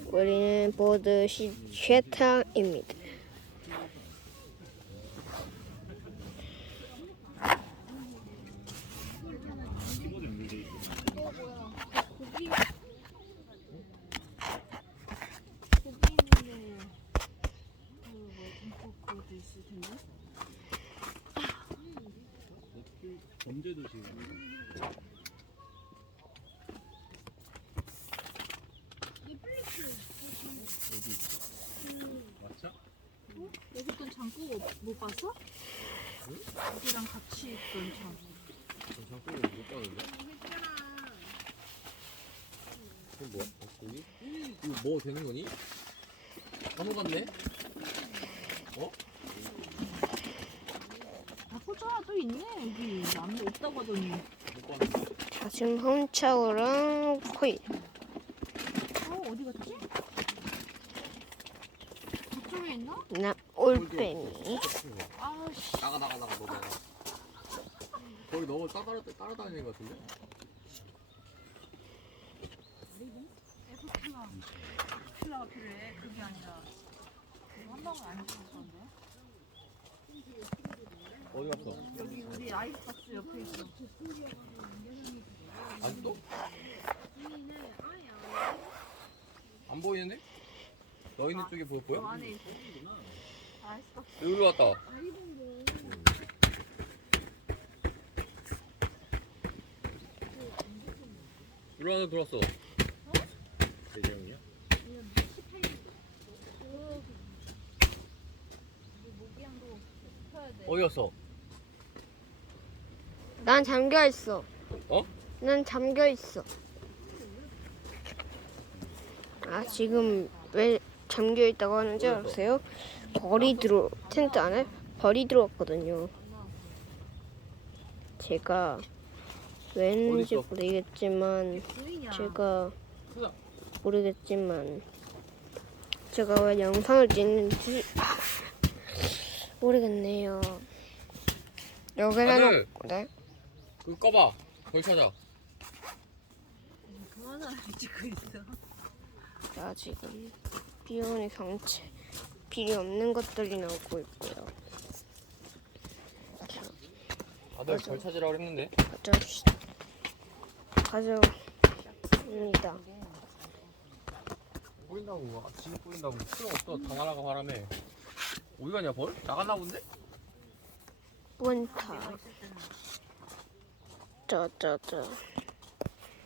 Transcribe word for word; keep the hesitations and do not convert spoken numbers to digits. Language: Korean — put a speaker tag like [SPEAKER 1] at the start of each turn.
[SPEAKER 1] 우리는 모두 시체탕입니다.
[SPEAKER 2] 범죄도시. 어디 있어? 맞자?
[SPEAKER 3] 어? 여기 있던 장구 못 봤어?
[SPEAKER 2] 응?
[SPEAKER 3] 여기랑 같이 있던 장구.
[SPEAKER 2] 저 장소를 못 봤는데? 이건 뭐야? 어, 여기? 이거 뭐 되는 거니? 간호 같네? 어?
[SPEAKER 3] 아, 포자 또 있네. 여기 안 없다고 하더니.
[SPEAKER 2] 못 봤는데?
[SPEAKER 1] 다짐 홈차오랑 코일.
[SPEAKER 3] 어, 어디 갔지? 저쪽에 있나?
[SPEAKER 1] 나 올빼미.
[SPEAKER 3] 아씨.
[SPEAKER 2] 나가 나가 나가 너 나가. 거기 너무 따라 따라다니는 것 같은데?
[SPEAKER 3] 에프킬라. 에프킬라가 필요해. 그게 아니라. 한 방울 안 주셨는데?
[SPEAKER 2] 어디 갔어?
[SPEAKER 3] 여기 우리 아이스박스 옆에 있어.
[SPEAKER 2] 아직도? 안 보이는데? 너 있는 쪽에 보여?
[SPEAKER 3] 저
[SPEAKER 2] 보여?
[SPEAKER 3] 안에 있어. 아이스박스.
[SPEAKER 2] 여기로 왔다. 이리 안에 들어왔어. 대장이야? 어디 갔어?
[SPEAKER 1] 난 잠겨 있어.
[SPEAKER 2] 어?
[SPEAKER 1] 난 잠겨 있어. 아 지금 왜 잠겨 있다고 하는지 아세요? 벌이 들어 텐트 안에 벌이 들어왔거든요. 제가 왠지
[SPEAKER 2] 어딨어?
[SPEAKER 1] 모르겠지만
[SPEAKER 3] 보이냐?
[SPEAKER 1] 제가
[SPEAKER 2] 크다.
[SPEAKER 1] 모르겠지만 제가 왜 영상을 찍는지 모르겠네요. 여기다
[SPEAKER 2] 아들!
[SPEAKER 1] 놓고 네?
[SPEAKER 2] 그거 꺼봐. 거기 찾아.
[SPEAKER 3] 그만하라 찍고 있어.
[SPEAKER 1] 자 지금 비오는 경치 필요 없는 것들이 나오고 있고요. 자
[SPEAKER 2] 아들 걸 찾으라고 했는데.
[SPEAKER 1] 가져옵시다. 가져옵니다.
[SPEAKER 2] 보인다고. 지금 보인다고. 필요 없어. 다 날아가 바람에. 어디 가냐 벌? 나갔나 본데?
[SPEAKER 1] 원타. 짜짜짜.